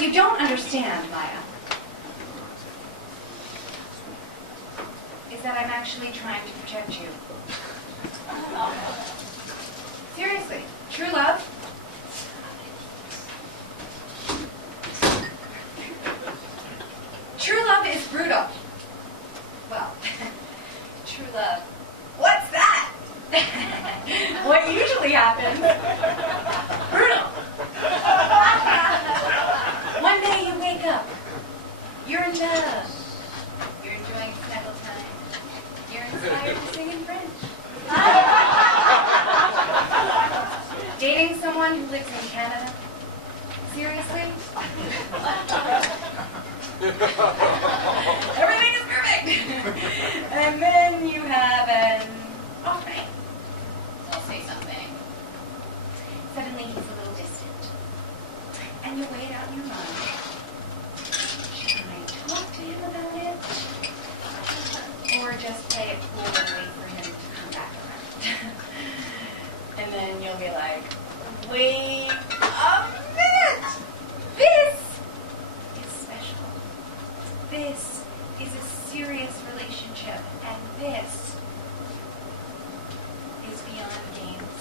What you don't understand, Maya, is that I'm actually trying to protect you. Seriously, true love. True love is brutal. Well, true love. What's that? What usually happens? Brutal. One day you wake up. You're in love. You're enjoying snuggle time. You're inspired to sing in French. Dating someone who lives in Canada? Seriously? Everything is perfect. And then you have an off night. I'll say something. Suddenly he's a little distant. And you weigh it out in your mind. Should I talk to him about it? Or just play it cool and wait for him to come back around? And then you'll be like, wait a minute! This is special. This is a serious relationship, and this is beyond games.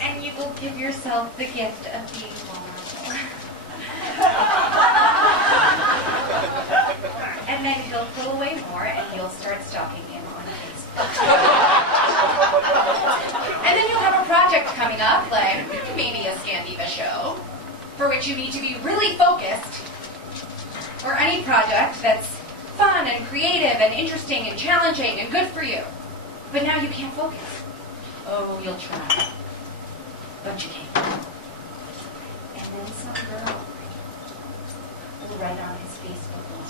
And you will give yourself the gift of being vulnerable. And then he'll pull away more, and you'll start stalking him on Facebook. And then you'll have a project coming up, like maybe a SkanDIvas show, for which you need to be really focused, or any project that's fun and creative and interesting and challenging and good for you. But now you can't focus. Oh, you'll try, but you can't. And then some girl will write on his Facebook wall.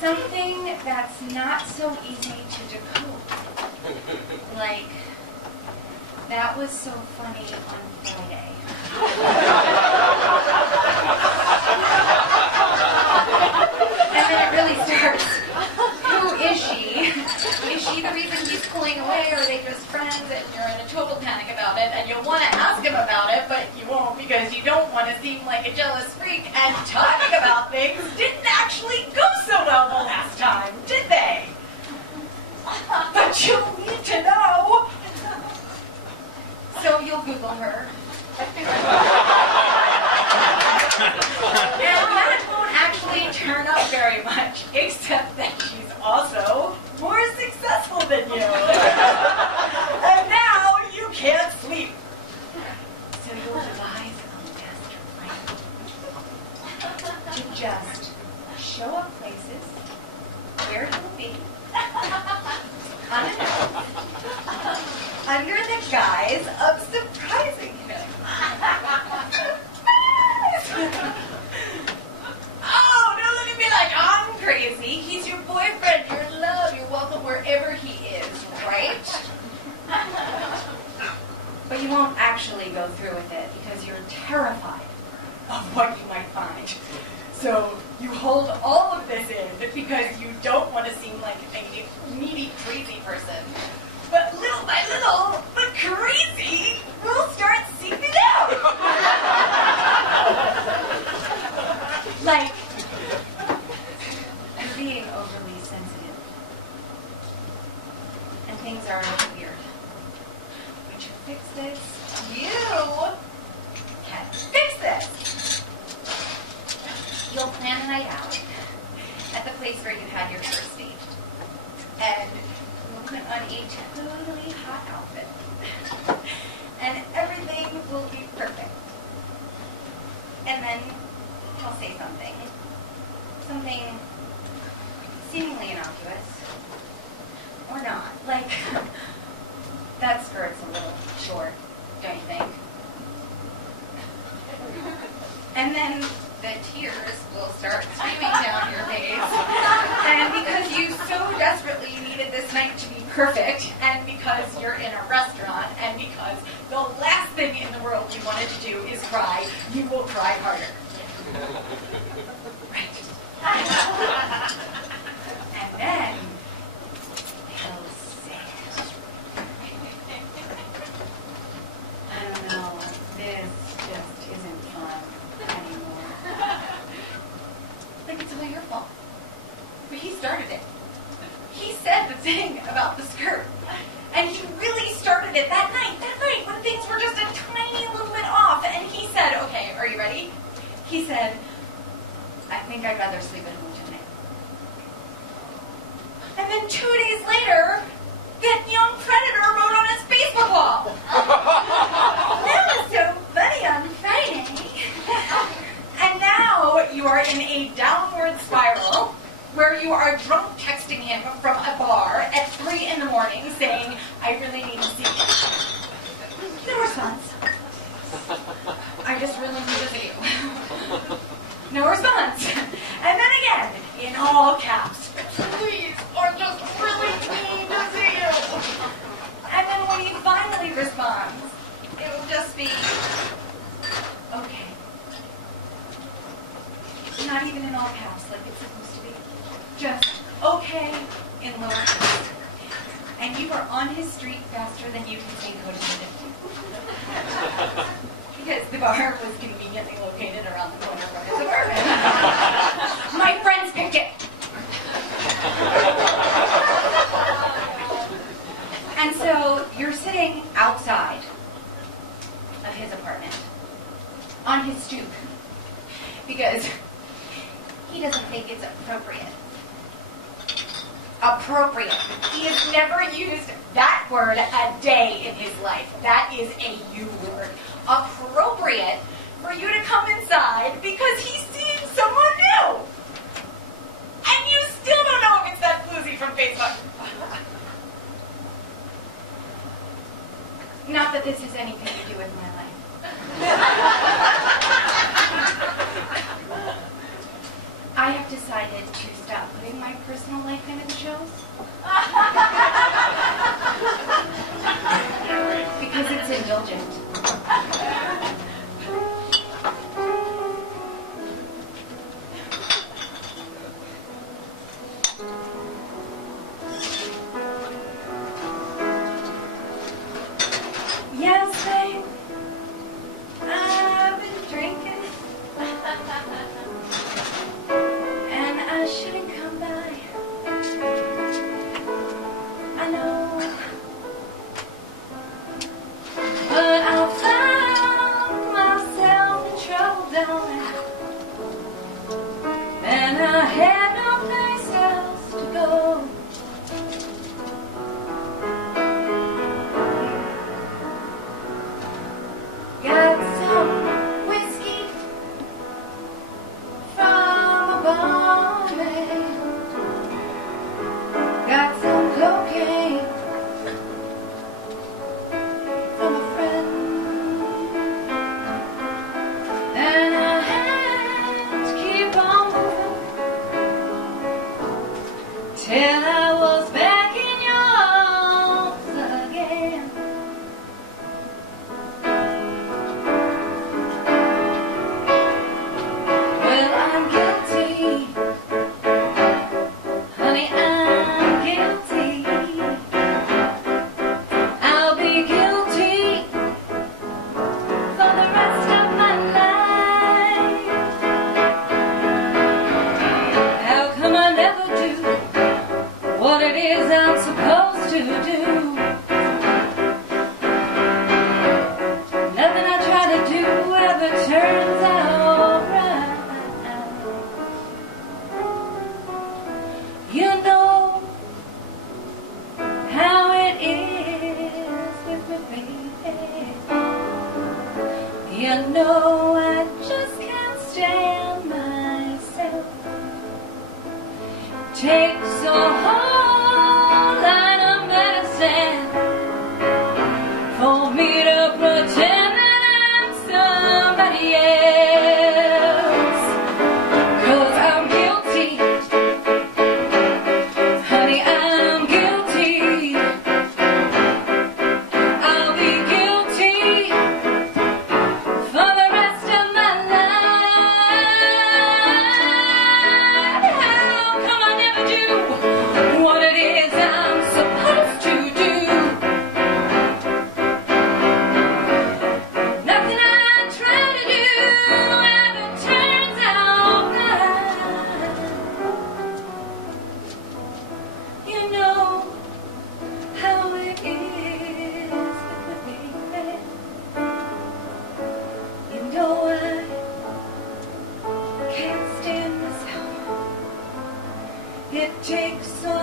Something that's not so easy to decode. Like, that was so funny on Friday. And then it really starts. Who is she? Is she the reason he's pulling away, or are they just friends and you're in a total panic about it, and you'll want to ask him about it, but you won't because you don't want to seem like a jealous freak, and talking about things didn't actually go so well the last time, did they? But you need to know. So you'll Google her. And that won't actually turn up very much, except that she's also more successful than you. And now you can't sleep. So you'll devise a master plan to just show up places where he'll be, unannounced, under the guise of surprising him. Oh, don't look at me like I'm crazy. He's your boyfriend. You're in love. You're welcome wherever he is, right? But you won't actually go through with it because you're terrified of what you might find. So you hold all of this in because you don't want to seem like a needy, crazy person. But little by little, the crazy will start seeping out. Like, you're being overly sensitive. And things are weird. But you fix this. You can fix this. You'll plan a night out at the place where you had your first date. And you'll put on a totally hot outfit. And everything will be perfect. And then he'll say something. Something seemingly innocuous. Or not. Like, that skirt's a little short, don't you think? And then the tears will start streaming down your face. And because you so desperately needed this night to be perfect, and because you're in a restaurant, and because the last thing in the world you wanted to do is cry, you will cry harder. Right. And then he'll say it. He said, I think I'd rather sleep at home tonight. And then 2 days later, that young predator wrote on his Facebook wall. That was so funny on Friday. And now you are in a downward spiral where you are drunk texting him from a bar at 3 in the morning saying, I really need to see you. No response. I just really need to see you. No response. And then again, in all caps, please, I just really need to see you. And then when he finally responds, it will just be, okay. Not even in all caps like it's supposed to be. Just, okay, in lower caps. And you are on his street faster than you can say codependent. Because the bar was conveniently located around the corner from his apartment. My friends picked it. And so you're sitting outside of his apartment, on his stoop, because he doesn't think it's appropriate. Appropriate. He has never used that word a day in his life. That is a you word. Appropriate for you to come inside because he's seeing someone new. And you still don't know if it's that floozy from Facebook. Not that this has anything to do with my life. I have decided to stop putting my personal life into the shows. Because it's indulgent. Yes, babe. I've been drinking. And I shouldn't come by. I know. But I found myself in trouble, darling. And I had no place else to go. Got some whiskey from a barmaid. Got some cocaine from a friend. And I had to keep on moving till I was back in yours again. Well, I'm guilty, honey, I'm guilty. I'll be guilty for the rest of my life. How come I never do what it is I'm supposed to do? Nothing I try to do ever turns out right. You know how it is with me, baby. You know I just can't stand myself. Takes a whole lot of medicine for me to pretend that I'm somebody else. 'Cause I'm guilty, honey, I'm guilty. I'll be guilty for the rest of my life. How come I never do what it Take some